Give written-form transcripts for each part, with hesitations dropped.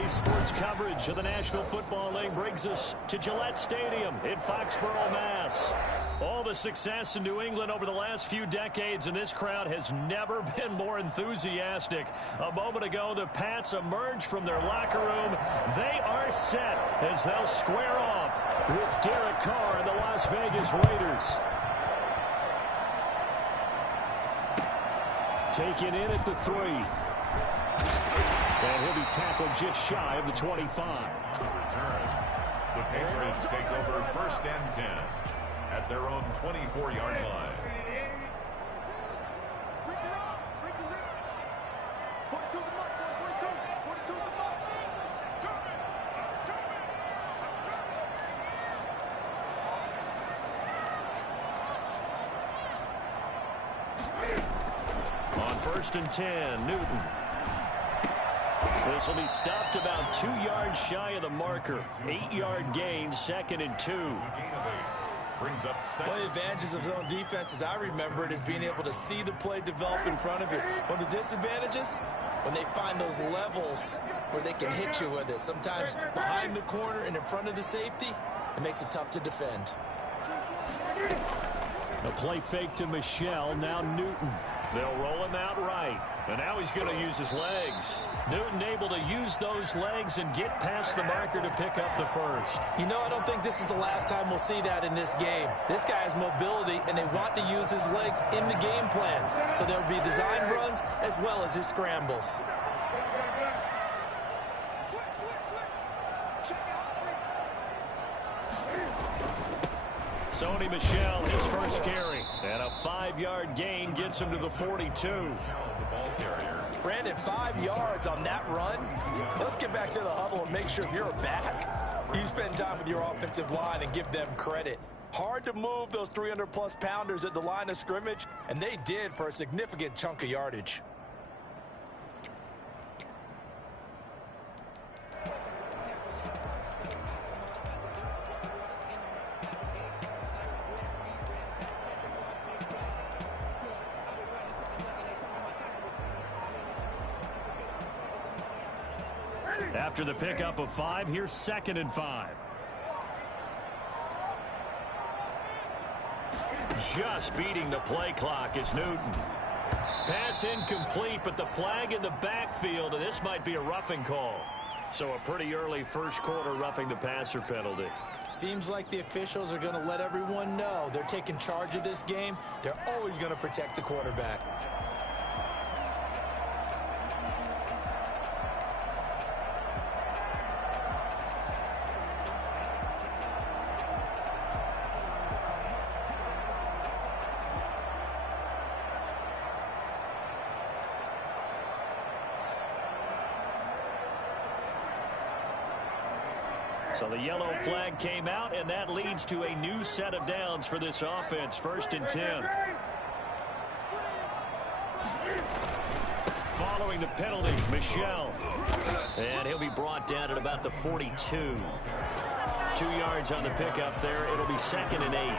Today's sports coverage of the National Football League brings us to Gillette Stadium in Foxborough, Mass. All the success in New England over the last few decades, and this crowd has never been more enthusiastic. A moment ago, the Pats emerged from their locker room. They are set as they'll square off with Derek Carr and the Las Vegas Raiders. Taken in at the 3. And he'll be tackled just shy of the 25. Return. The Patriots take over 1st and 10 at their own 24-yard line. On 1st and 10, Newton. This will be stopped about 2 yards shy of the marker. 8-yard gain, 2nd and 2. Brings up one of the advantages of zone defense, as I remember it, is being able to see the play develop in front of you. One of the disadvantages, when they find those levels where they can hit you with it. Sometimes behind the corner and in front of the safety, it makes it tough to defend. A play fake to Michelle, now Newton. They'll roll him out right. And now he's going to use his legs. Newton able to use those legs and get past the marker to pick up the first. You know, I don't think this is the last time we'll see that in this game. This guy has mobility, and they want to use his legs in the game plan. So there'll be design runs as well as his scrambles. Sony Michel, his first carry. And a 5-yard gain gets him to the 42. Brandon, 5 yards on that run. Let's get back to the huddle and make sure if you're back, you spend time with your offensive line and give them credit. Hard to move those 300-plus pounders at the line of scrimmage, and they did for a significant chunk of yardage. After the pickup of 5, here's 2nd and 5. Just beating the play clock is Newton. Pass incomplete, but the flag in the backfield, and this might be a roughing call. So a pretty early first quarter roughing the passer penalty. Seems like the officials are going to let everyone know they're taking charge of this game. They're always going to protect the quarterback. So the yellow flag came out, and that leads to a new set of downs for this offense. 1st and 10. Following the penalty, Michel. And he'll be brought down at about the 42. 2 yards on the pickup there. It'll be 2nd and 8.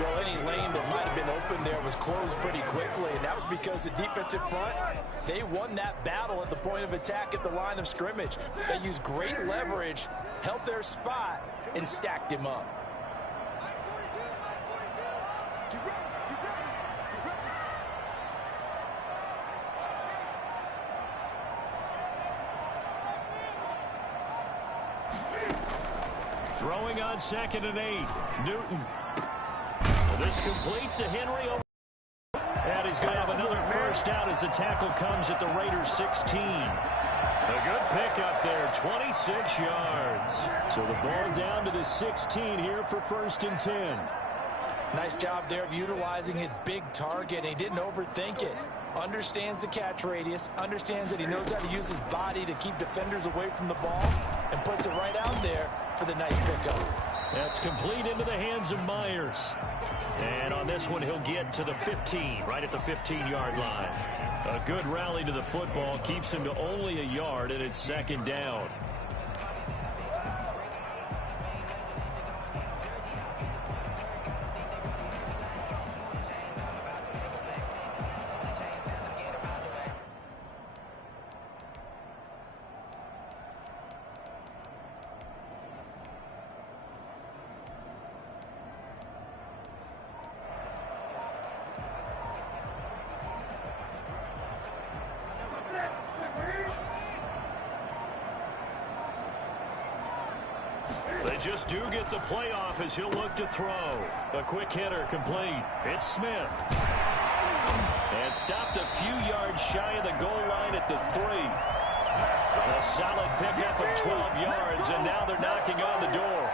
Well, any lane that might have been open there was closed pretty quickly, and that was because the defensive front, they won that battle at the point of attack at the line of scrimmage. They used great leverage, held their spot, and stacked him up. Throwing on 2nd and 8. Newton. This complete to Henry. And he's going to have another first down as the tackle comes at the Raiders 16. A good pickup there, 26 yards. So the ball down to the 16 here for 1st and 10. Nice job there of utilizing his big target. He didn't overthink it. Understands the catch radius, understands that he knows how to use his body to keep defenders away from the ball, and puts it right out there for the nice pickup. That's complete into the hands of Myers. And on this one, he'll get to the 15, right at the 15-yard line. A good rally to the football keeps him to only a yard, and it's 2nd down. They just do get the playoff as he'll look to throw. A quick hitter complete. It's Smith. And stopped a few yards shy of the goal line at the 3. A solid pickup of 12 yards, and now they're knocking on the door.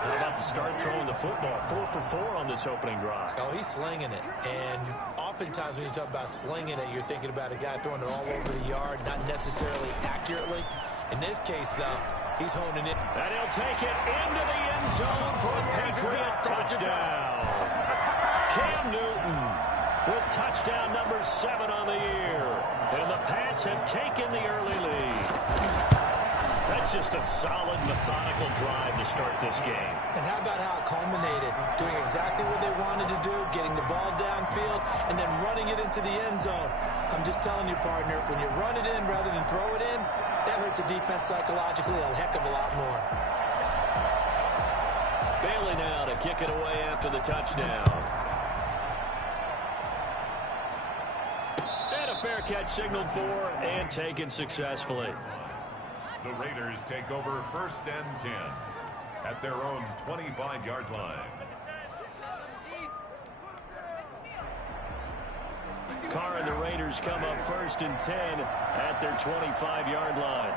How about the start throwing the football? 4 for 4 on this opening drive. Oh, he's slinging it. And oftentimes when you talk about slinging it, you're thinking about a guy throwing it all over the yard, not necessarily accurately. In this case, though, he's honing it. And he'll take it into the end zone for a Patriot touchdown. Cam Newton with touchdown number 7 on the year. And the Pats have taken the early lead. That's just a solid, methodical drive to start this game. And how about how it culminated? Doing exactly what they wanted to do, getting the ball downfield, and then running it into the end zone. I'm just telling you, partner, when you run it in rather than throw it in, that hurts a defense psychologically a heck of a lot more. Bailey now to kick it away after the touchdown. And a fair catch signaled for and taken successfully. The Raiders take over 1st and 10 at their own 25-yard line. Carr and the Raiders come up 1st and 10 at their 25-yard line.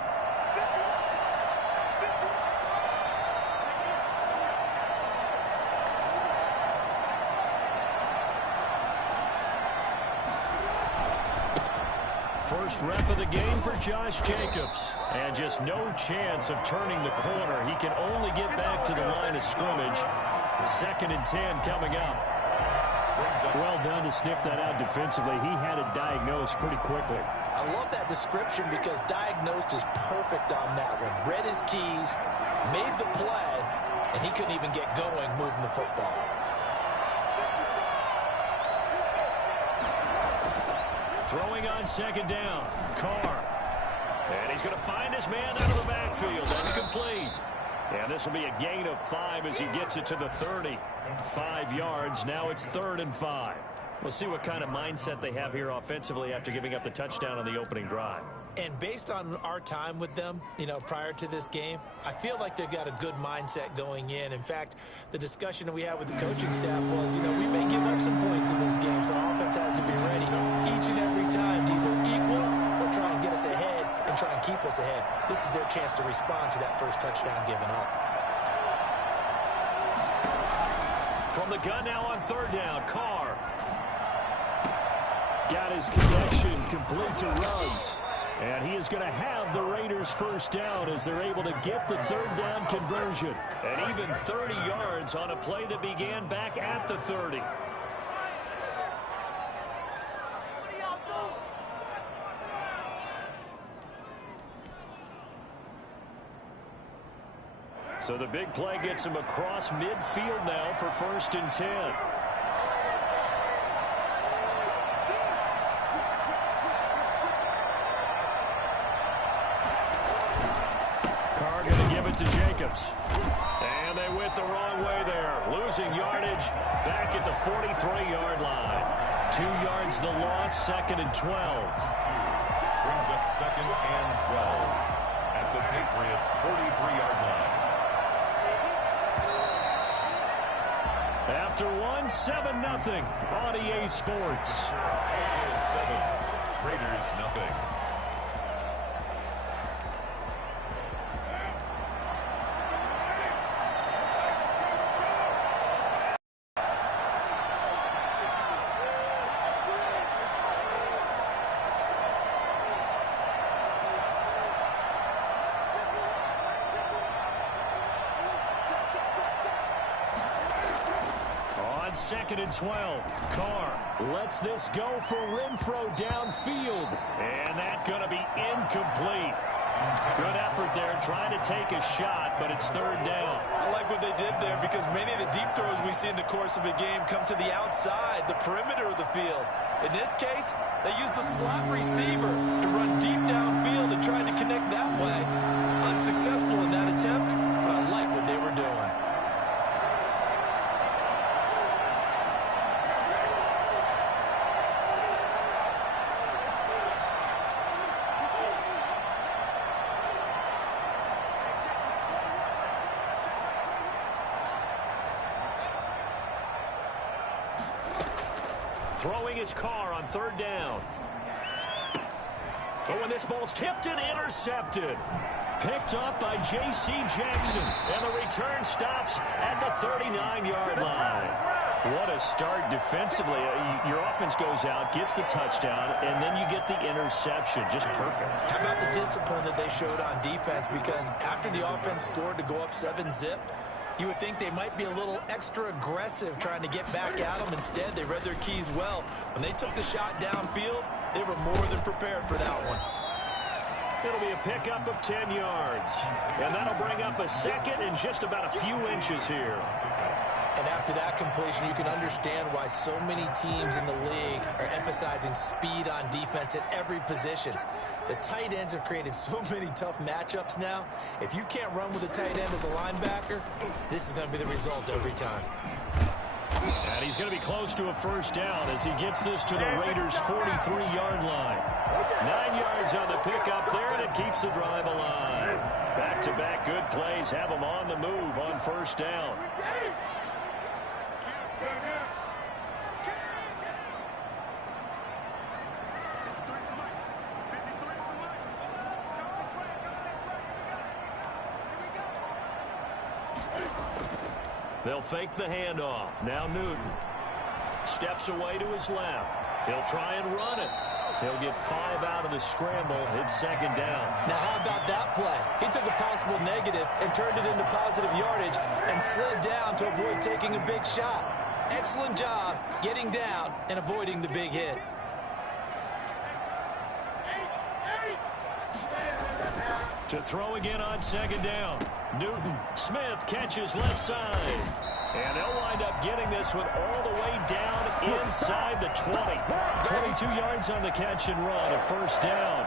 First rep of the game for Josh Jacobs. And just no chance of turning the corner. He can only get back to the line of scrimmage. 2nd and 10 coming up. Well done to sniff that out defensively. He had it diagnosed pretty quickly. I love that description because diagnosed is perfect on that one. Read his keys, made the play, and he couldn't even get going moving the football. Throwing on 2nd down. Carr. And he's going to find his man out of the backfield. That's complete. And this will be a gain of 5 as he gets it to the 30. 5 yards. Now it's 3rd and 5. We'll see what kind of mindset they have here offensively after giving up the touchdown on the opening drive. And based on our time with them, prior to this game, I feel like they've got a good mindset going in. In fact, the discussion that we had with the coaching staff was, we may give up some points in this game, so our offense has to be ready each and every time to either equal or try and get us ahead and try and keep us ahead. This is their chance to respond to that first touchdown given up. From the gun now on 3rd down, Carr. Got his connection complete to Ruggs. And he is going to have the Raiders first down as they're able to get the 3rd down conversion. And even 30 yards on a play that began back at the 30. So the big play gets him across midfield now for 1st and 10. To Jacobs. And they went the wrong way there. Losing yardage back at the 43-yard line. 2 yards the loss, 2nd and 12. Brings up 2nd and 12 at the Patriots' 43-yard line. After 7-0 on EA Sports. 7, Raiders nothing. On 2nd and 12, Carr lets this go for Renfro downfield. And that's going to be incomplete. Good effort there trying to take a shot, but it's 3rd down. I like what they did there because many of the deep throws we see in the course of a game come to the outside, the perimeter of the field. In this case, they used the slot receiver to run deep downfield and tried to connect that way. Unsuccessful in that attempt, but I like what they were doing. Throwing his car on third down. Oh, and this ball's tipped and intercepted. Picked up by J.C. Jackson. And the return stops at the 39-yard line. What a start defensively. Your offense goes out, gets the touchdown, and then you get the interception. Just perfect. How about the discipline that they showed on defense? Because after the offense scored to go up 7-zip, you would think they might be a little extra aggressive trying to get back at them. Instead, they read their keys well. When they took the shot downfield, they were more than prepared for that one. It'll be a pickup of 10 yards. And that'll bring up a second and just about a few inches here. And after that completion, you can understand why so many teams in the league are emphasizing speed on defense at every position. The tight ends have created so many tough matchups now. If you can't run with a tight end as a linebacker, this is going to be the result every time. And he's going to be close to a first down as he gets this to the Raiders' 43-yard line. 9 yards on the pickup there, and it keeps the drive alive. Back-to-back good plays have them on the move on first down. They'll fake the handoff. Now Newton steps away to his left. He'll try and run it. He'll get 5 out of the scramble. It's second down. Now, how about that play? He took a possible negative and turned it into positive yardage and slid down to avoid taking a big shot. Excellent job getting down and avoiding the big hit. To throw again on second down. Newton. Smith catches left side. And they'll wind up getting this one all the way down inside the 20. 22 yards on the catch and run, a first down.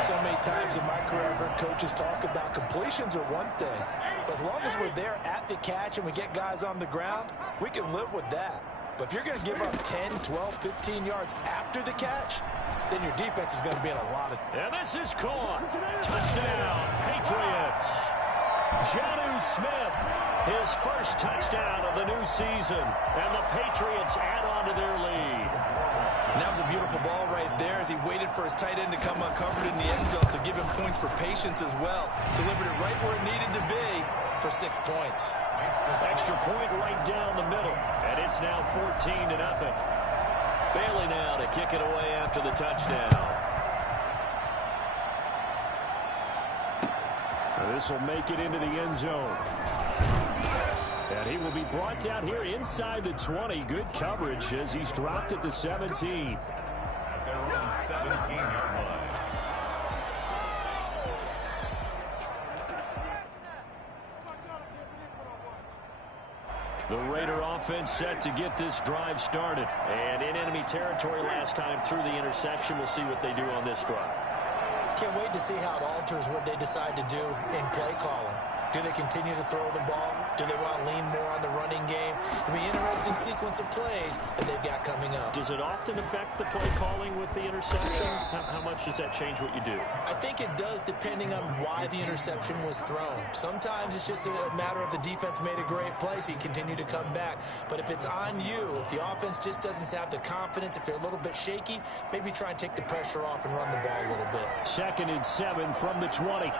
So many times in my career, I've heard coaches talk about completions are one thing. But as long as we're there at the catch and we get guys on the ground, we can live with that. But if you're going to give up 10, 12, 15 yards after the catch, then your defense is going to be in a lot of... And this is caught. Touchdown, Patriots. Jonnu Smith, his first touchdown of the new season. And the Patriots add on to their lead. And that was a beautiful ball right there as he waited for his tight end to come uncovered in the end zone to give him points for patience as well. Delivered it right where it needed to be for 6 points. Extra point right down the middle. And it's now 14-0. Bailey now to kick it away after the touchdown. This will make it into the end zone. And he will be brought down here inside the 20. Good coverage as he's dropped at the 17. At their own 17-yard line. The Raider offense set to get this drive started. And in enemy territory last time through the interception. We'll see what they do on this drive. Can't wait to see how it alters what they decide to do in play calling. Do they continue to throw the ball? Do they want to lean more on the running game? It'll be an interesting sequence of plays that they've got coming up. Does it often affect the play calling with the interception? How much does that change what you do? I think it does depending on why the interception was thrown. Sometimes it's just a matter of the defense made a great play, so you continue to come back. But if it's on you, if the offense just doesn't have the confidence, if they're a little bit shaky, maybe try and take the pressure off and run the ball a little bit. 2nd and 7 from the 20.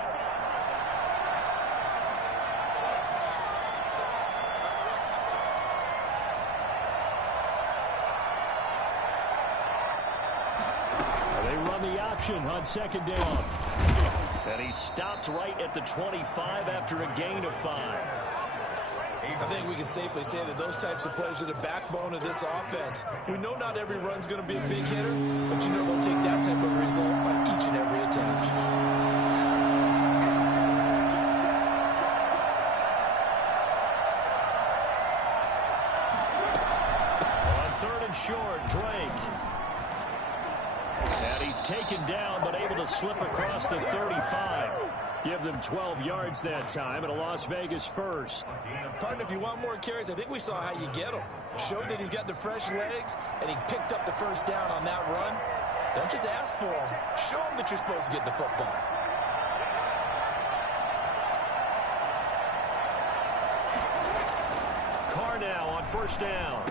On 2nd down. And he stopped right at the 25 after a gain of 5. I think we can safely say that those types of plays are the backbone of this offense. We know not every run's going to be a big hitter, but you know they'll take that type of result on each and every attempt. On 3rd and short, Drake. And he's taken down, but able to slip across the 35. Give them 12 yards that time, and a Las Vegas first. Partner, if you want more carries, I think we saw how you get him. Showed that he's got the fresh legs, and he picked up the first down on that run. Don't just ask for him. Show him that you're supposed to get the football. Carr now on 1st down.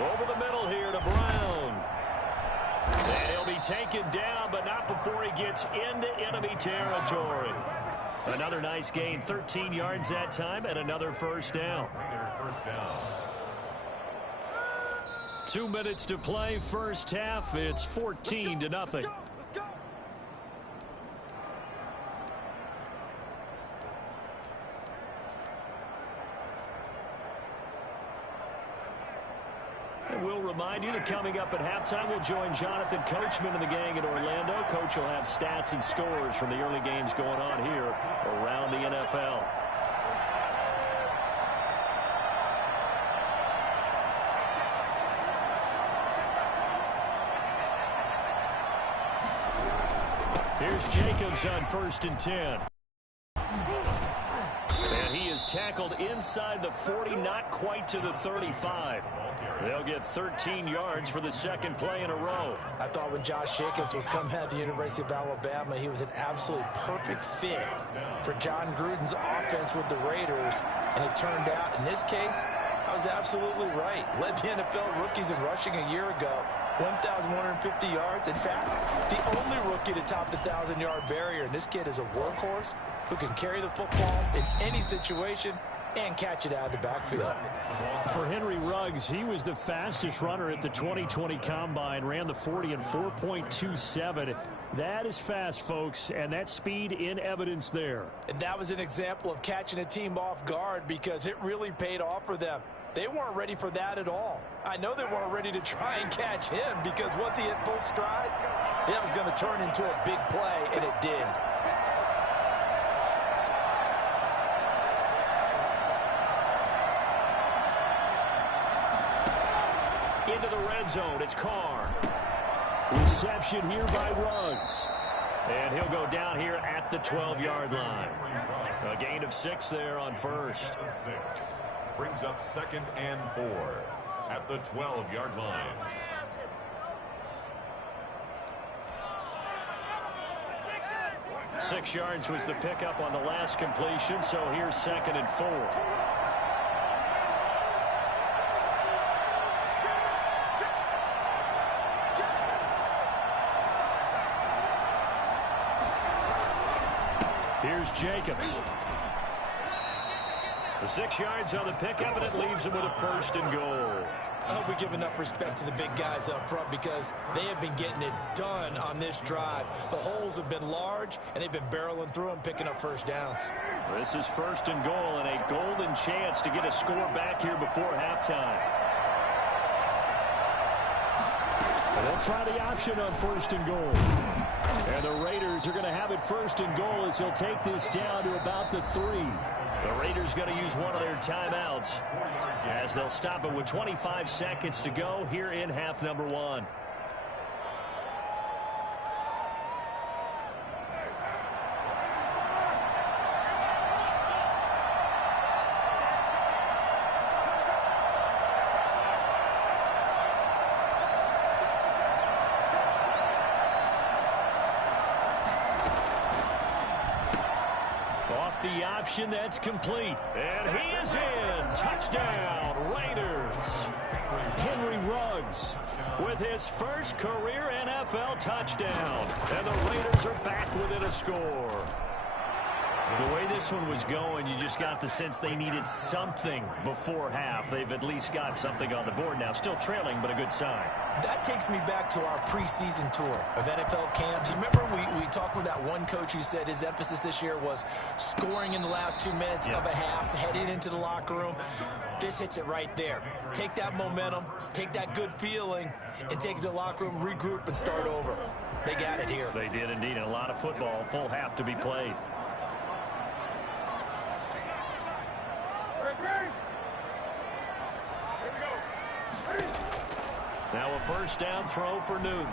Over the middle here to Brown. And he'll be taken down, but not before he gets into enemy territory. Another nice gain, 13 yards that time, and another first down. 2 minutes to play, first half. It's 14-0. We'll remind you that coming up at halftime, we'll join Jonathan Coachman and the gang in Orlando. Coach will have stats and scores from the early games going on here around the NFL. Here's Jacobs on 1st and 10. And he is tackled inside the 40, not quite to the 35. They'll get 13 yards for the second play in a row. I thought when Josh Jacobs was coming out of the University of Alabama, he was an absolutely perfect fit for John Gruden's offense with the Raiders. And it turned out, in this case, I was absolutely right. Led the NFL rookies in rushing a year ago. 1,150 yards. In fact, the only rookie to top the 1,000-yard barrier. And this kid is a workhorse who can carry the football in any situation and catch it out of the backfield. For Henry Ruggs, he was the fastest runner at the 2020 Combine, ran the 40 in 4.27. That is fast, folks, and that speed in evidence there. And that was an example of catching a team off guard because it really paid off for them. They weren't ready for that at all. I know they weren't ready to try and catch him because once he hit full stride, that was going to turn into a big play, and it did. Into the red zone, it's Carr. Reception here by Ruggs. And he'll go down here at the 12-yard line. A gain of 6 there on first. Brings up 2nd and 4 at the 12-yard line. Six yards was the pickup on the last completion, so here's 2nd and 4. Here's Jacobs. The 6 yards on the pickup, and it leaves him with a 1st and goal. I hope we give enough respect to the big guys up front because they have been getting it done on this drive. The holes have been large, and they've been barreling through them, picking up first downs. This is 1st and goal, and a golden chance to get a score back here before halftime. And they'll try the option on 1st and goal. And the Raiders are going to have it 1st and goal as they'll take this down to about the 3. The Raiders going to use one of their timeouts as they'll stop it with 25 seconds to go here in half number 1. The option that's complete, and he is in. Touchdown, Raiders. Henry Ruggs with his first career NFL touchdown, and the Raiders are back within a score. The way this one was going, you just got the sense they needed something before half. They've at least got something on the board now. Still trailing, but a good sign. That takes me back to our preseason tour of NFL camps. You remember we talked with that one coach who said his emphasis this year was scoring in the last 2 minutes of a half, heading into the locker room. This hits it right there. Take that momentum, take that good feeling, and take it to the locker room, regroup, and start over. They got it here. They did indeed, and a lot of football, full half to be played. Now a first down throw for Newton.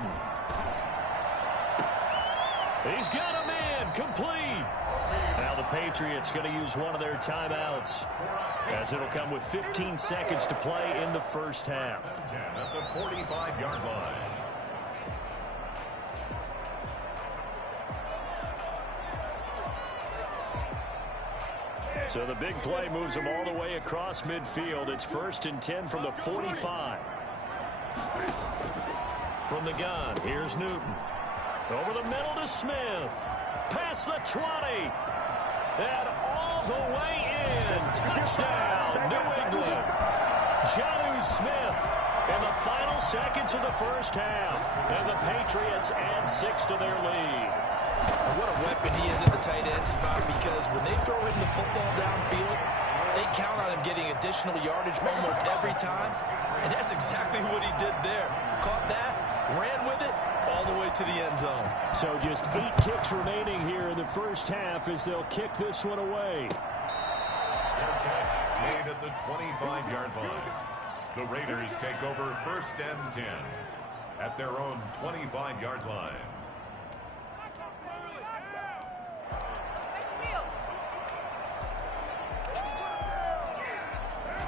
He's got a man complete. Now the Patriots going to use one of their timeouts as it'll come with 15 seconds to play in the first half. At the 45-yard line. So the big play moves them all the way across midfield. It's 1st and 10 from the 45. From the gun, here's Newton. Over the middle to Smith. Past the 20. And all the way in. Touchdown, New England. Jonnu Smith in the final seconds of the first half. And the Patriots add 6 to their lead. What a weapon he is at the tight end spot, because when they throw him the football downfield, they count on him getting additional yardage almost every time. And that's exactly what he did there. Caught that, ran with it, all the way to the end zone. So just 8 ticks remaining here in the first half as they'll kick this one away. Fair catch made at the 25-yard line. The Raiders take over 1st and 10 at their own 25-yard line.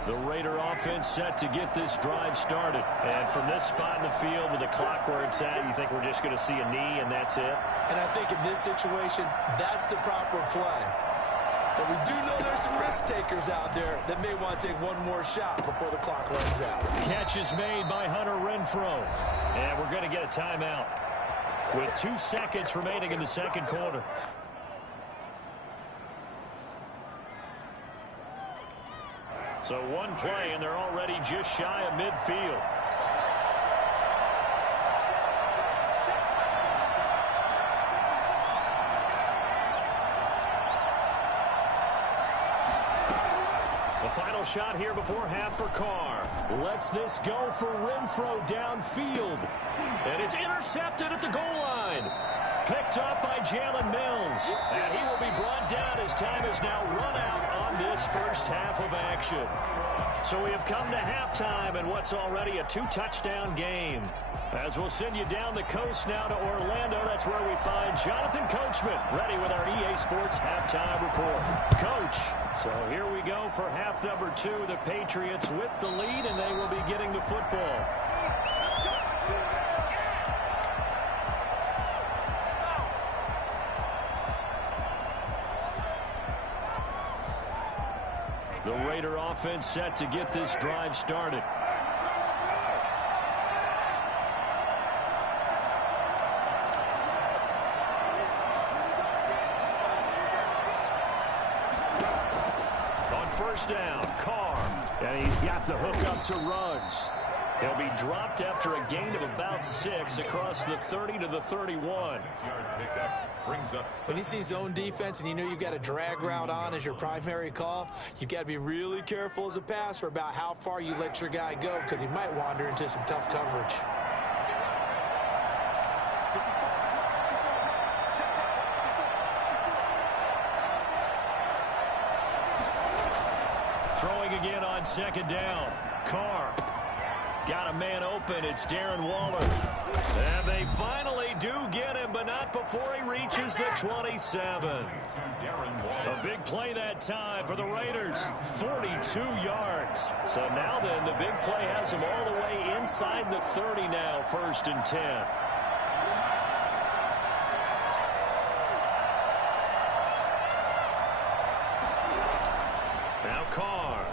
The Raider offense set to get this drive started. And from this spot in the field with the clock where it's at, you think we're just going to see a knee and that's it? And I think in this situation, that's the proper play. But we do know there's some risk takers out there that may want to take one more shot before the clock runs out. Catch is made by Hunter Renfrow. And we're going to get a timeout with 2 seconds remaining in the second quarter. So one play, and they're already just shy of midfield. The final shot here before half for Carr. Lets this go for Renfrow downfield. And it's intercepted at the goal line. Picked up by Jalen Mills. And he will be brought down as time is now run out on this first half of action. So we have come to halftime in what's already a 2-touchdown game. As we'll send you down the coast now to Orlando, that's where we find Jonathan Coachman, ready with our EA Sports halftime report. Coach, so here we go for half number 2. The Patriots with the lead, and they will be getting the football. The Raider offense set to get this drive started. On first down, Carr. And he's got the hook up to Ruggs. He'll be dropped after a gain of about 6 across the 30 to the 31. When you see zone defense and you know you've got a drag route on as your primary call, you've got to be really careful as a passer about how far you let your guy go, because he might wander into some tough coverage. Throwing again on second down. Carr. Got a man open. It's Darren Waller. And they finally do get him, but not before he reaches the 27. A big play that time for the Raiders. 42 yards. So now then, the big play has him all the way inside the 30 now, 1st and 10. Now Carr.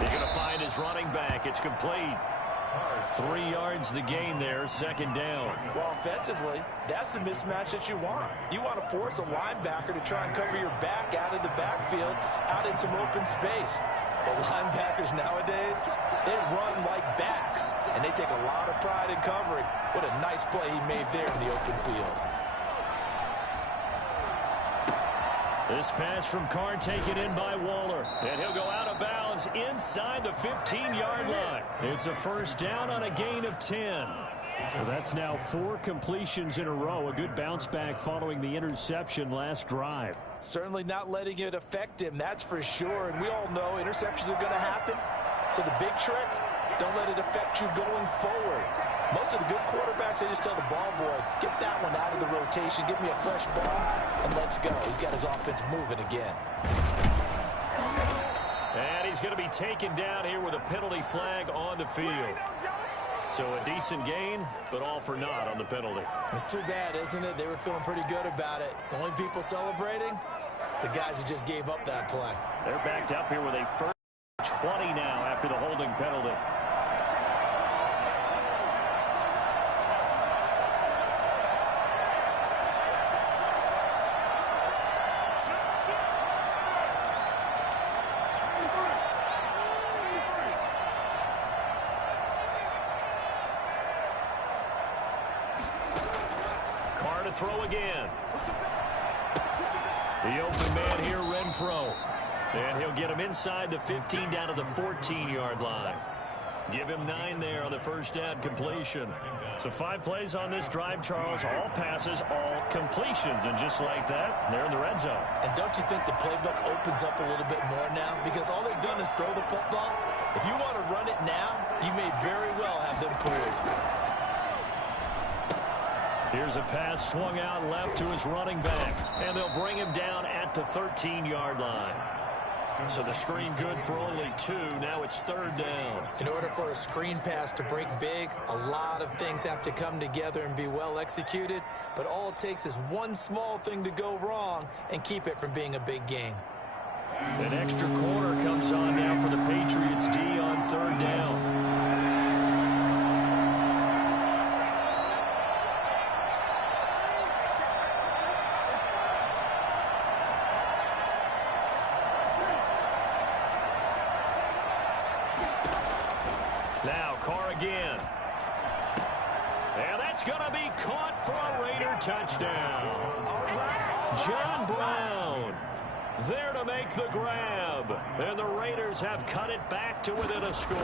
He's going to find his running back. It's complete. 3 yards the gain there, 2nd down. Well, offensively, that's the mismatch that you want. You want to force a linebacker to try and cover your back out of the backfield, out in some open space. The linebackers nowadays, they run like backs, and they take a lot of pride in covering. What a nice play he made there in the open field. This pass from Carr taken in by Waller. And he'll go out of bounds inside the 15-yard line. It's a 1st down on a gain of 10. So that's now 4 completions in a row. A good bounce back following the interception last drive. Certainly not letting it affect him, that's for sure. And we all know interceptions are going to happen. So the big trick, don't let it affect you going forward. Most of the good quarterbacks, they just tell the ball boy, get that one out of the rotation, give me a fresh ball, and let's go. He's got his offense moving again. And he's going to be taken down here with a penalty flag on the field. So a decent gain, but all for naught on the penalty. It's too bad, isn't it? They were feeling pretty good about it. The only people celebrating, the guys who just gave up that play. They're backed up here with a 1st 20 now after the holding penalty. to throw again. The open man here, Renfro. And he'll get him inside the 15 down to the 14-yard line. Give him 9 there on the first down completion. So 5 plays on this drive, Charles. All passes, all completions. And just like that, they're in the red zone. And don't you think the playbook opens up a little bit more now? Because all they've done is throw the football. If you want to run it now, you may very well have them fooled. Here's a pass swung out left to his running back. And they'll bring him down at the 13-yard line. So the screen good for only 2. Now it's 3rd down. In order for a screen pass to break big, a lot of things have to come together and be well executed. But all it takes is one small thing to go wrong and keep it from being a big game. An extra corner comes on now for the Patriots D on 3rd down. Now Carr again. And that's going to be caught for a Raider touchdown. John Brown there to make the grab. And the Raiders have cut it back to within a score.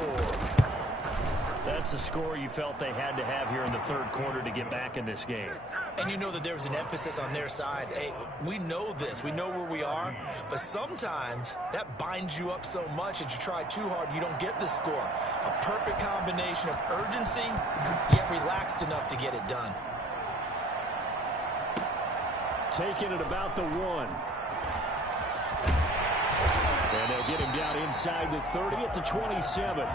That's a score you felt they had to have here in the 3rd quarter to get back in this game. And you know that there was an emphasis on their side. Hey, we know this. We know where we are. But sometimes that binds you up so much that you try too hard, you don't get the score. A perfect combination of urgency, yet relaxed enough to get it done. Taking it about the 1. And they'll get him down inside the 30 at the 27.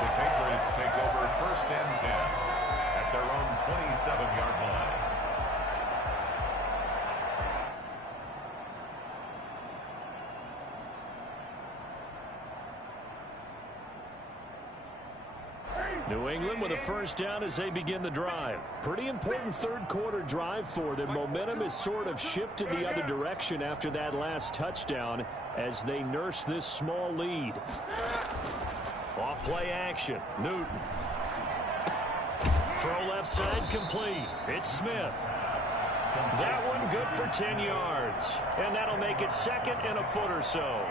The Patriots take over 1st and 10 at their own 27-yard line. New England with a 1st down as they begin the drive. Pretty important 3rd quarter drive for them. Momentum has sort of shifted the other direction after that last touchdown as they nurse this small lead. Off play action. Newton. Throw left side complete. It's Smith. That one good for 10 yards. And that'll make it 2nd and a foot or so.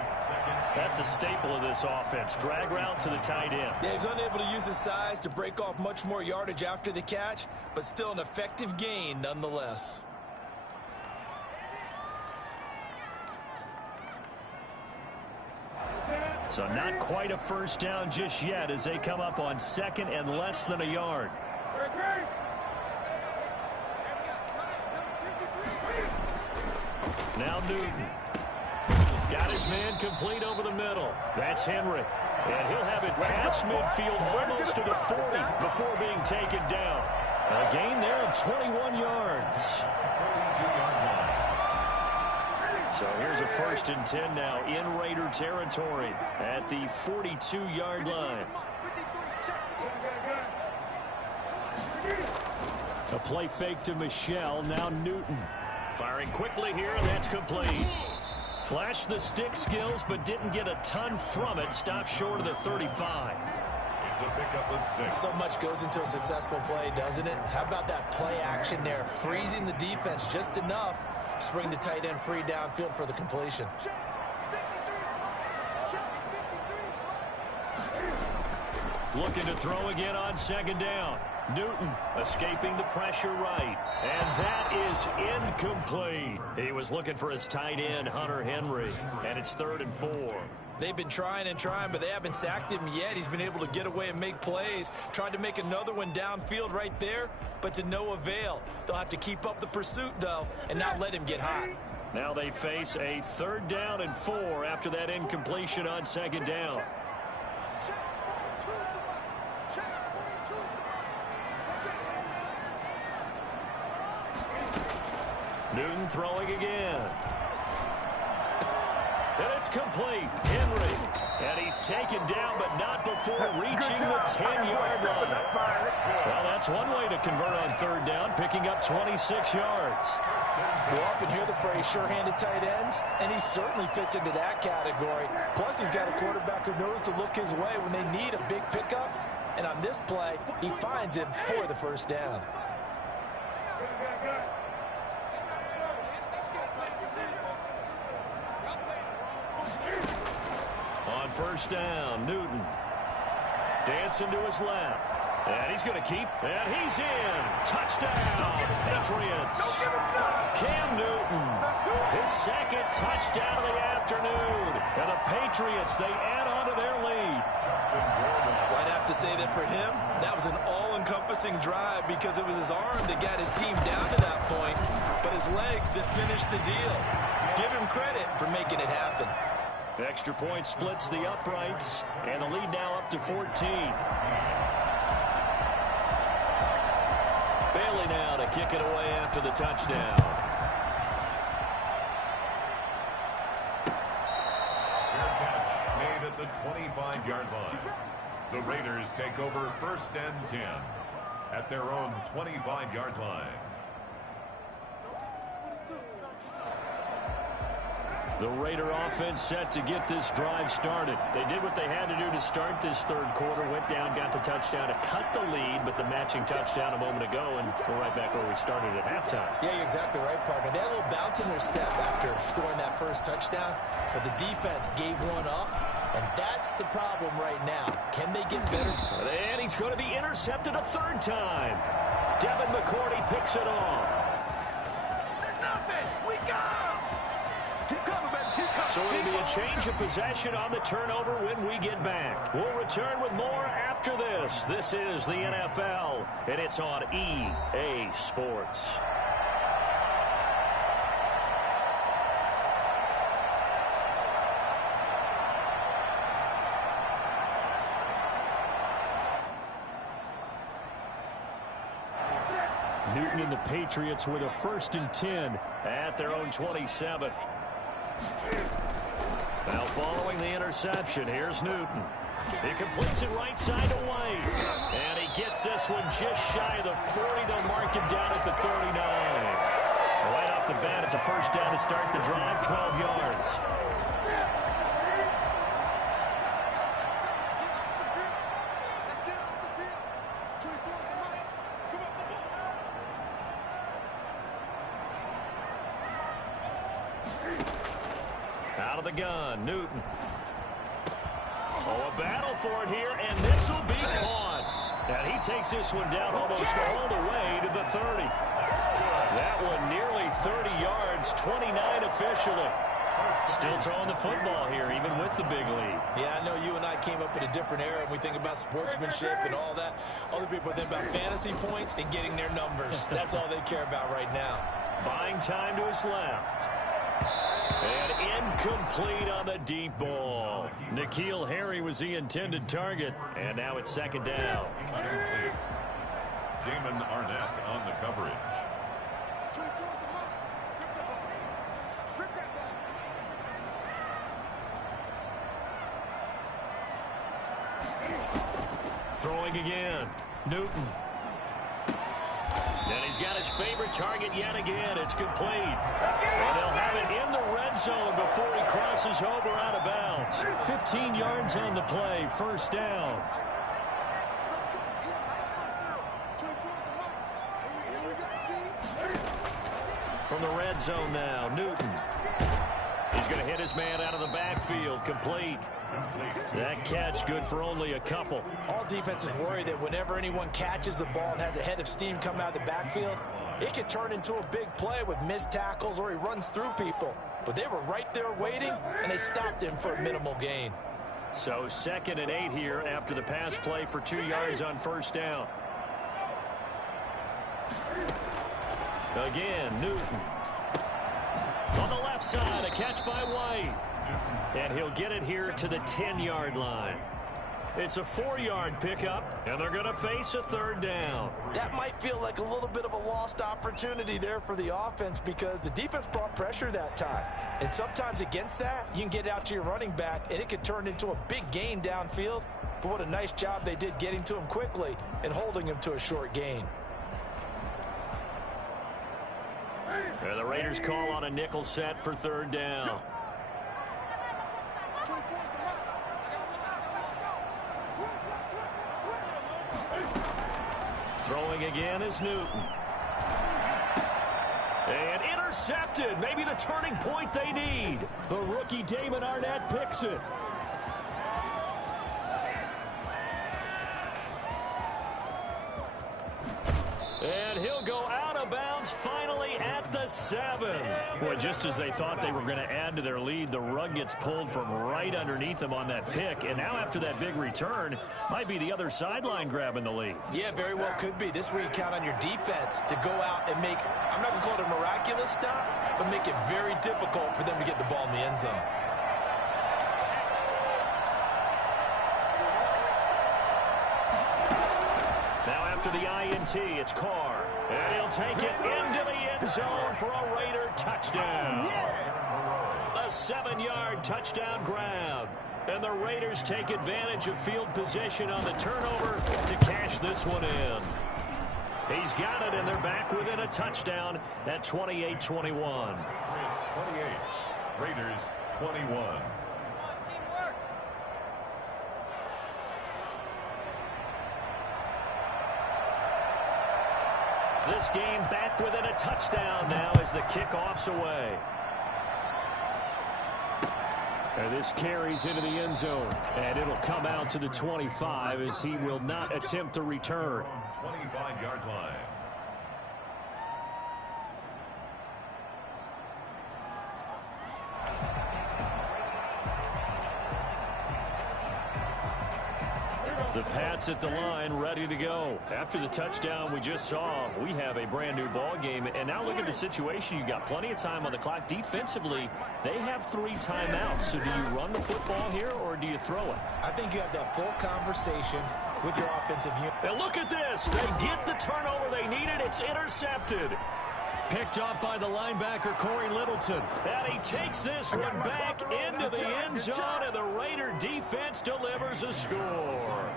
That's a staple of this offense. Drag route to the tight end. Yeah, he's unable to use his size to break off much more yardage after the catch, but still an effective gain nonetheless. So not quite a 1st down just yet as they come up on 2nd and less than a yard. Now Newton. Got his man complete over the middle. That's Henry. And he'll have it past midfield almost to the 40 before being taken down. A gain there of 21 yards. So here's a 1st and 10 now in Raider territory at the 42-yard line. A play fake to Michelle. Now Newton. Firing quickly here, and that's complete. Flashed the stick skills, but didn't get a ton from it. Stopped short of the 35. It's a pickup of 6. So much goes into a successful play, doesn't it? How about that play action there? Freezing the defense just enough to bring the tight end free downfield for the completion. Looking to throw again on 2nd down. Newton escaping the pressure right. And that is incomplete. He was looking for his tight end, Hunter Henry. And it's 3rd and 4. They've been trying and trying, but they haven't sacked him yet. He's been able to get away and make plays. Tried to make another one downfield right there, but to no avail. They'll have to keep up the pursuit, though, and not let him get hot. Now they face a 3rd down and 4 after that incompletion on 2nd down. Newton throwing again. And it's complete. Henry. And he's taken down, but not before reaching the 10-yard line. Well, that's one way to convert on 3rd down, picking up 26 yards. You often hear the phrase sure-handed tight ends, and he certainly fits into that category. Plus, he's got a quarterback who knows to look his way when they need a big pickup. And on this play, he finds him for the 1st down. on first down. Newton dancing to his left. And he's going to keep. And he's in. Touchdown, Patriots. Cam Newton, his second touchdown of the afternoon. And the Patriots, they add on to their lead. I'd have to say that for him, that was an all-encompassing drive because it was his arm that got his team down to that point, but his legs that finished the deal. Give him credit for making it happen. The extra point splits the uprights, and the lead now up to 14. Bailey now to kick it away after the touchdown. Fair catch made at the 25-yard line. The Raiders take over first and 10 at their own 25-yard line. The Raider offense set to get this drive started. They did what they had to do to start this third quarter. Went down, got the touchdown to cut the lead, but the matching touchdown a moment ago, and we're right back where we started at halftime. Yeah, you're exactly right, partner. They had a little bounce in their step after scoring that first touchdown, but the defense gave one up, and that's the problem right now. Can they get better? And he's going to be intercepted a third time. Devin McCourty picks it off. There's nothing. We got him. Keep coming, baby. Keep coming. So it'll be a change of possession on the turnover when we get back. We'll return with more after this. This is the NFL, and it's on EA Sports. Newton and the Patriots with a 1st and 10 at their own 27. Now following the interception, here's Newton. He completes it right side to White. And he gets this one just shy of the 40. They'll mark him down at the 39. Right off the bat, it's a first down to start the drive, 12 yards. Out of the gun, Newton. Oh, a battle for it here, and this will be caught. And he takes this one down almost all the way to the 30. That one nearly 30 yards, 29 officially. Still throwing the football here, even with the big lead. Yeah, I know you and I came up in a different era, and we think about sportsmanship and all that. Other people think about fantasy points and getting their numbers. That's all they care about right now. Buying time to his left. And incomplete on the deep ball. N'Keal Harry was the intended target, and now it's second down. Damon Arnett on the coverage. Throwing again. Newton. And he's got his favorite target yet again. It's complete. And they'll have it in the red zone before he crosses over out of bounds. 15 yards on the play. First down. From the red zone now, Newton. He's going to hit his man out of the backfield. Complete. That catch good for only a couple. All defenses worry that whenever anyone catches the ball and has a head of steam coming out of the backfield, it could turn into a big play with missed tackles or he runs through people. But they were right there waiting, and they stopped him for a minimal gain. So 2nd and 8 here after the pass play for 2 yards on first down. Again, Newton. On the left side, a catch by White. And he'll get it here to the 10-yard line. It's a 4-yard pickup, and they're going to face a third down. That might feel like a little bit of a lost opportunity there for the offense because the defense brought pressure that time. And sometimes against that, you can get out to your running back, and it could turn into a big gain downfield. But what a nice job they did getting to him quickly and holding him to a short gain. And the Raiders call on a nickel set for third down. Throwing again is Newton. And intercepted. Maybe the turning point they need. The rookie Damon Arnett picks it. 7. Boy, just as they thought they were going to add to their lead, the rug gets pulled from right underneath them on that pick. And now after that big return, might be the other sideline grabbing the lead. Yeah, very well could be. This is where you count on your defense to go out and make, I'm not going to call it a miraculous stop, but make it very difficult for them to get the ball in the end zone. Now after the INT, it's Carr. And he'll take it into the end zone for a Raider touchdown. A 7-yard touchdown grab. And the Raiders take advantage of field position on the turnover to cash this one in. He's got it, and they're back within a touchdown at 28-21. 28. Raiders 21. This game back within a touchdown now as the kickoff's away. And this carries into the end zone, and it'll come out to the 25 as he will not attempt to return. 25-yard line. The Pats at the line, ready to go. After the touchdown we just saw, we have a brand new ball game. And now look at the situation. You've got plenty of time on the clock. Defensively, they have 3 timeouts. So do you run the football here or do you throw it? I think you have that full conversation with your offensive unit. And look at this. They get the turnover they needed. It's intercepted. Picked off by the linebacker, Corey Littleton. And he takes this one back into the end zone, and the Raider defense delivers a score.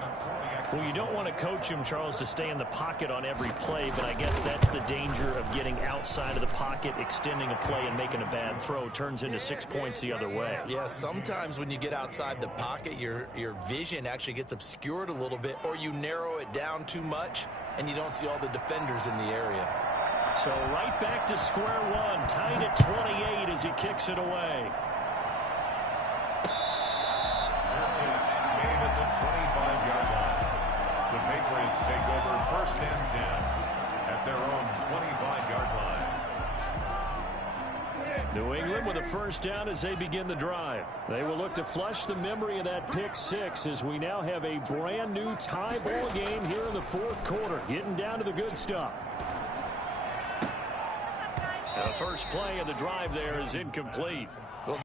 Well, you don't want to coach him, Charles, to stay in the pocket on every play, but I guess that's the danger of getting outside of the pocket, extending a play, and making a bad throw. Turns into 6 points the other way. Yeah, sometimes when you get outside the pocket, your vision actually gets obscured a little bit, or you narrow it down too much, and you don't see all the defenders in the area. So right back to square one, tied at 28 as he kicks it away. Made at the 25-yard line. The Patriots take over 1st and 10 at their own 25-yard line. New England with a first down as they begin the drive. They will look to flush the memory of that pick 6 as we now have a brand new tie ball game here in the 4th quarter, getting down to the good stuff. The first play of the drive there is incomplete. Well,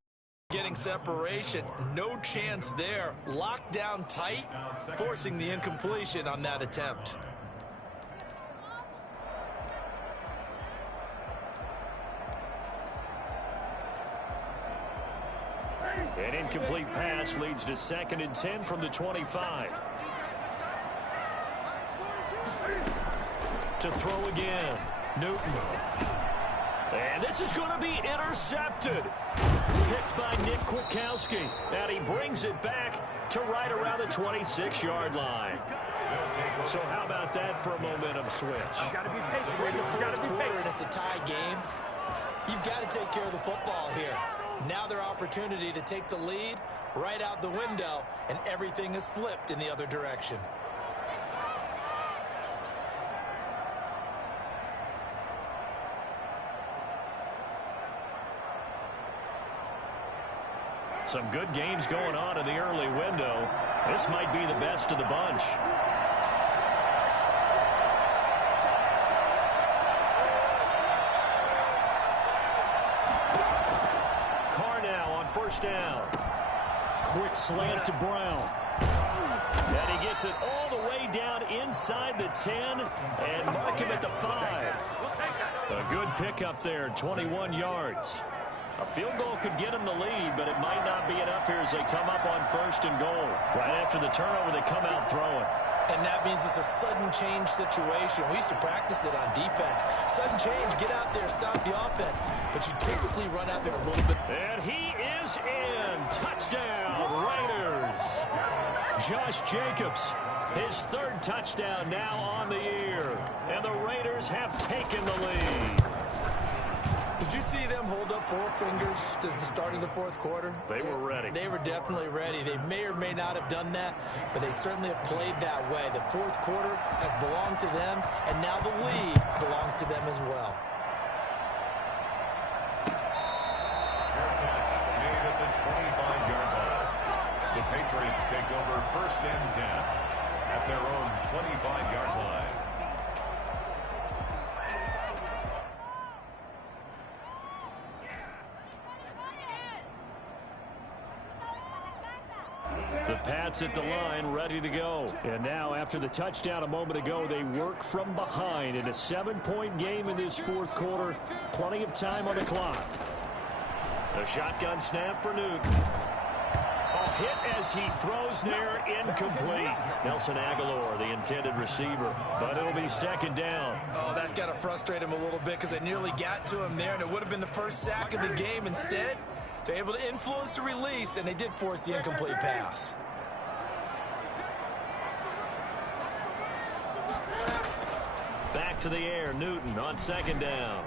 getting separation, no chance there. Locked down tight, forcing the incompletion on that attempt. An incomplete pass leads to 2nd and 10 from the 25. To throw again, Newton. And this is going to be intercepted. Picked by Nick Kwiatkowski. And he brings it back to right around the 26-yard line. So how about that for a momentum switch? We're in the 4th quarter and it's a tie game. You've got to take care of the football here. Now their opportunity to take the lead right out the window, and everything is flipped in the other direction. Some good games going on in the early window. This might be the best of the bunch. Carr now on first down. Quick slant to Brown. And he gets it all the way down inside the 10 and mark him at the 5. A good pickup there, 21 yards. A field goal could get them the lead, but it might not be enough here as they come up on 1st and goal. Right after the turnover, they come out throwing. And that means it's a sudden change situation. We used to practice it on defense. Sudden change, get out there, stop the offense. But you typically run out there a little bit. And he is in. Touchdown, Raiders. Josh Jacobs, his 3rd touchdown now on the year. And the Raiders have taken the lead. Did you see them hold up 4 fingers to the start of the 4th quarter? They were ready. They were definitely ready. They may or may not have done that, but they certainly have played that way. The 4th quarter has belonged to them, and now the lead belongs to them as well. take over 1st and 10 at their own 25-yard line. The Pats at the line, ready to go. And now, after the touchdown a moment ago, they work from behind in a 7-point game in this 4th quarter. Plenty of time on the clock. A shotgun snap for Newton. A hit as he throws there, incomplete. Nelson Aguilar, the intended receiver, but it'll be 2nd down. Oh, that's got to frustrate him a little bit because they nearly got to him there, and it would have been the first sack of the game. Instead, they're able to influence the release, and they did force the incomplete pass. Back to the air, Newton on 2nd down.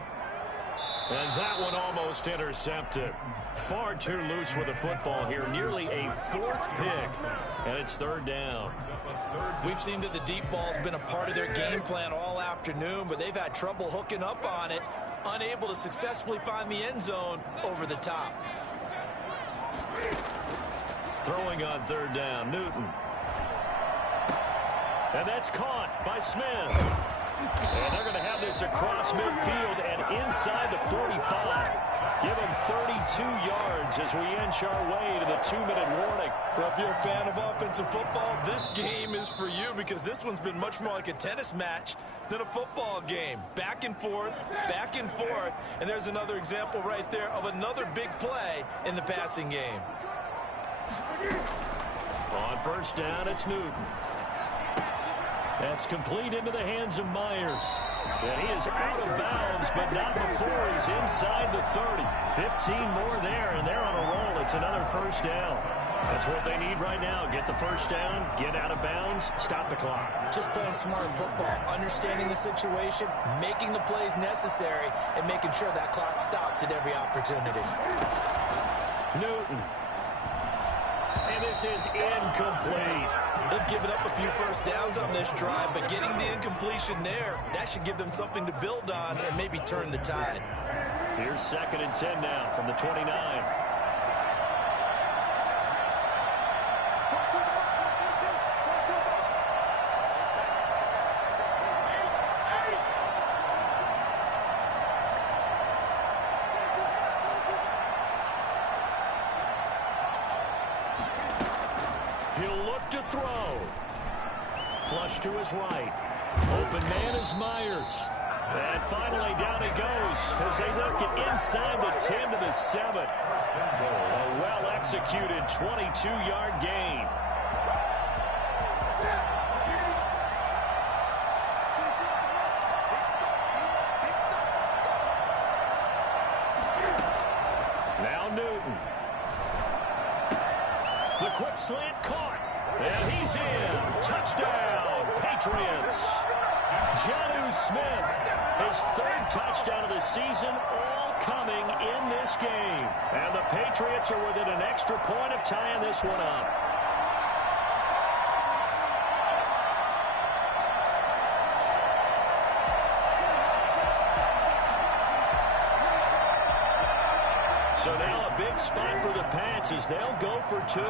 And that one almost intercepted. Far too loose with the football here. Nearly a 4th pick. And it's 3rd down. We've seen that the deep ball's been a part of their game plan all afternoon, but they've had trouble hooking up on it, unable to successfully find the end zone over the top. Throwing on 3rd down, Newton. And that's caught by Smith. And they're going to have this across midfield and inside the 45. Give him 32 yards as we inch our way to the 2-minute warning. Well, if you're a fan of offensive football, this game is for you because this one's been much more like a tennis match than a football game. Back and forth, and there's another example right there of another big play in the passing game. On 1st down, it's Newton. That's complete into the hands of Myers. And he is out of bounds, but not before he's inside the 30. 15 more there, and they're on a roll. It's another 1st down. That's what they need right now. Get the 1st down, get out of bounds, stop the clock. Just playing smart football, understanding the situation, making the plays necessary, and making sure that clock stops at every opportunity. Newton. And this is incomplete. They've given up a few 1st downs on this drive, but getting the incompletion there, that should give them something to build on and maybe turn the tide. Here's 2nd and 10 now from the 29. He'll look to throw. Flush to his right. Open man is Myers. And finally down he goes as they work it inside the 10 to the 7. A well-executed 22-yard gain. Now Newton. The quick slant caught. And he's in. Touchdown, Patriots. Jonnu Smith, his 3rd touchdown of the season, all coming in this game. And the Patriots are within an extra point of tying this one up. So now a big spot for the Pats as they'll go for 2.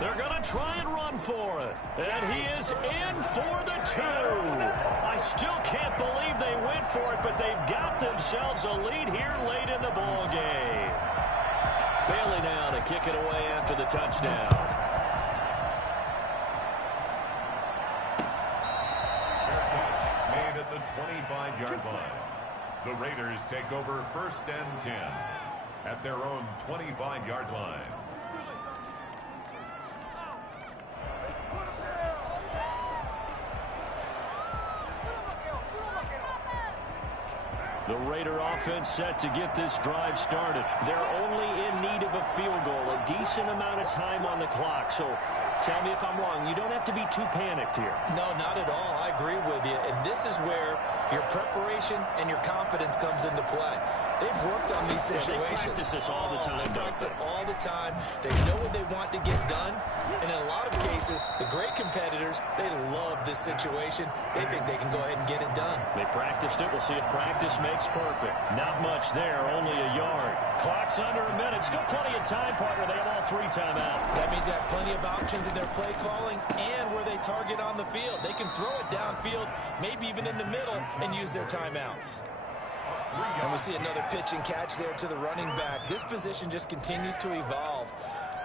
They're going to try and run for it. And he is in for the 2. I still can't believe they went for it, but they've got themselves a lead here late in the ball game. Bailey now to kick it away after the touchdown. Made at the 25-yard line. The Raiders take over 1st and 10 at their own 25-yard line. The Raider offense set to get this drive started. They're only in need of a field goal, a decent amount of time on the clock. So tell me if I'm wrong. You don't have to be too panicked here. No, not at all. I agree with you. And this is where your preparation and your confidence comes into play. They've worked on these situations. They practice this all the time. They practice it all the time. They know what they want to get done. And in a lot of cases, the great competitors, they love this situation. They think they can go ahead and get it done. They practiced it. We'll see if practice makes perfect. Not much there, only a yard. Clock's under a minute. Still plenty of time, partner. They have all 3 timeouts. That means they have plenty of options in their play calling and where they target on the field. They can throw it downfield, maybe even in the middle, and use their timeouts. And we see another pitch and catch there to the running back. This position just continues to evolve.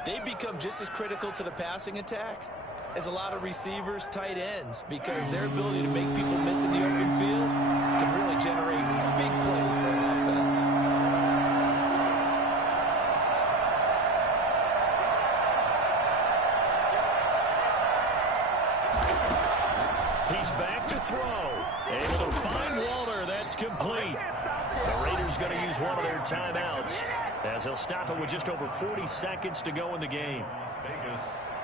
They become just as critical to the passing attack as a lot of receivers, tight ends, because their ability to make people miss in the open field can really generate big plays for an offense. He's back to throw. Able to find Walter. That's complete. The Raiders going to use one of their timeouts as they'll stop it with just over 40 seconds to go in the game.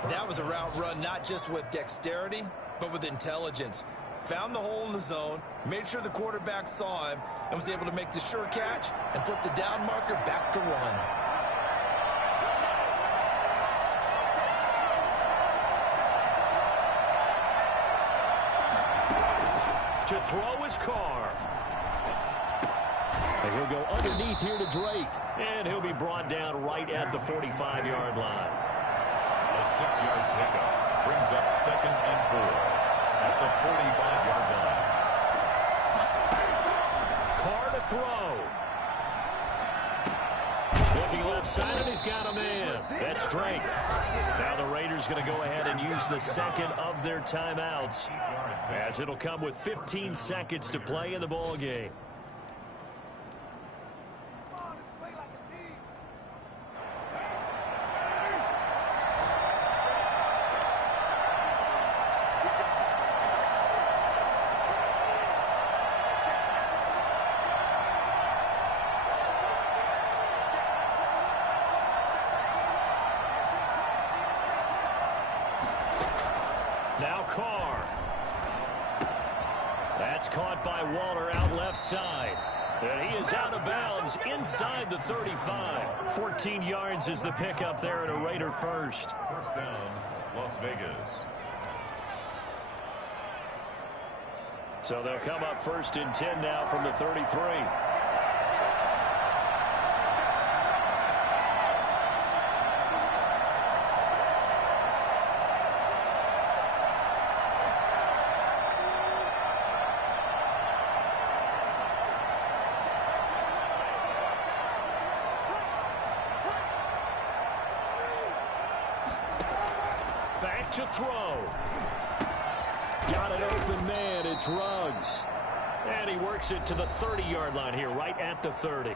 That was a route run not just with dexterity, but with intelligence. Found the hole in the zone, made sure the quarterback saw him, and was able to make the sure catch and flip the down marker back to 1. To throw his Carr. And he'll go underneath here to Drake. And he'll be brought down right at the 45-yard line. A 6-yard pickup brings up 2nd and 4 at the 45-yard line. Carr to throw. Looking left side, and he's got a man. That's Drake. Now the Raiders going to go ahead and use the second of their timeouts, as it'll come with 15 seconds to play in the ball game. Now Carr. That's caught by Walter out left side. And he is out of bounds inside the 35. 14 yards is the pickup there at a Raider first. First down, Las Vegas. So they'll come up 1st and 10 now from the 33. Back to throw. Got an open man. It's Ruggs. And he works it to the 30-yard line here, right at the 30.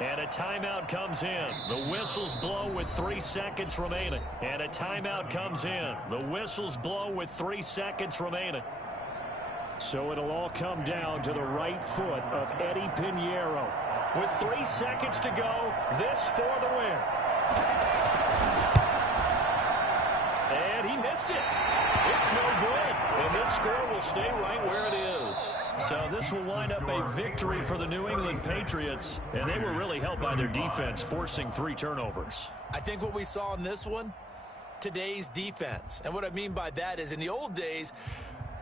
And a timeout comes in. The whistles blow with 3 seconds remaining. And a timeout comes in. The whistles blow with 3 seconds remaining. So it'll all come down to the right foot of Eddie Pinheiro. With 3 seconds to go, this for the win. And he missed it. It's no good. And this score will stay right where it is. So this will wind up a victory for the New England Patriots. And they were really helped by their defense, forcing 3 turnovers. I think what we saw in this one, today's defense. And what I mean by that is in the old days,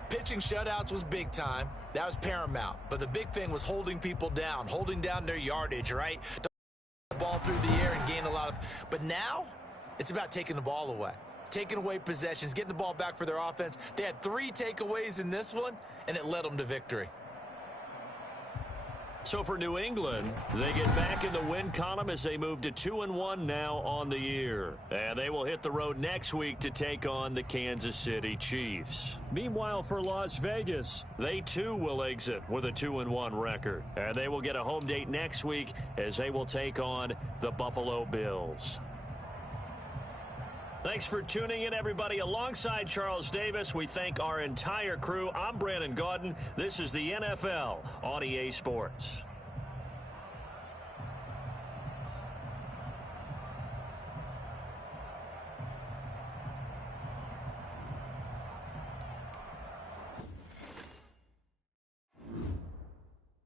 pitching shutouts was big time. That was paramount. But the big thing was holding people down, holding down their yardage, right? The ball through the air and gain a lot of. But now it's about taking the ball away. Taking away possessions, getting the ball back for their offense. They had 3 takeaways in this one, and it led them to victory. So for New England, they get back in the win column as they move to 2-1 now on the year. And they will hit the road next week to take on the Kansas City Chiefs. Meanwhile, for Las Vegas, they too will exit with a 2-1 record. And they will get a home date next week as they will take on the Buffalo Bills. Thanks for tuning in, everybody. Alongside Charles Davis, we thank our entire crew. I'm Brandon Gaudin. This is the NFL on EA Sports.